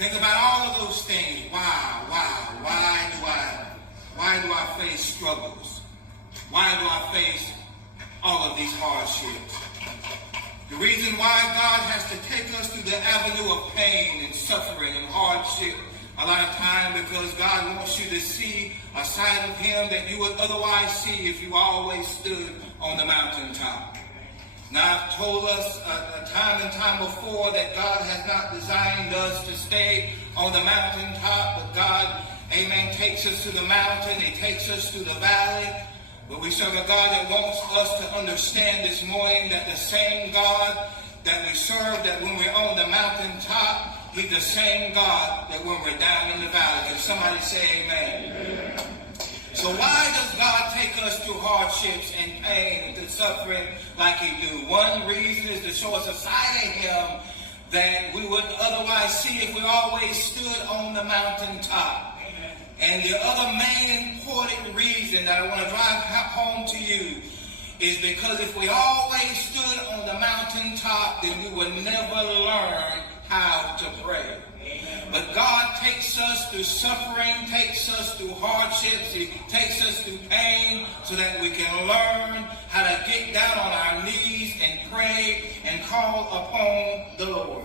Think about all of those things. Why do I face struggles? Why do I face all of these hardships? The reason why God has to take us through the avenue of pain and suffering and hardship a lot of time, because God wants you to see a side of him that you would otherwise see if you always stood on the mountaintop. Now, I've told us time and time before that God has not designed us to stay on the mountaintop, but God, amen, takes us to the mountain. He takes us through the valley. But we serve a God that wants us to understand this morning that the same God that we serve, that when we're on the mountaintop, he's the same God that when we're down in the valley. Can somebody say amen? Amen. So why does God take us through hardships and pain and to suffering like he do? One reason is to show us a side of him that we wouldn't otherwise see if we always stood on the mountaintop. And the other main important reason that I want to drive home to you is because if we always stood on the mountaintop, then we would never learn how to pray. But God takes us through suffering, takes us through hardships, he takes us through pain so that we can learn how to get down on our knees and pray and call upon the Lord.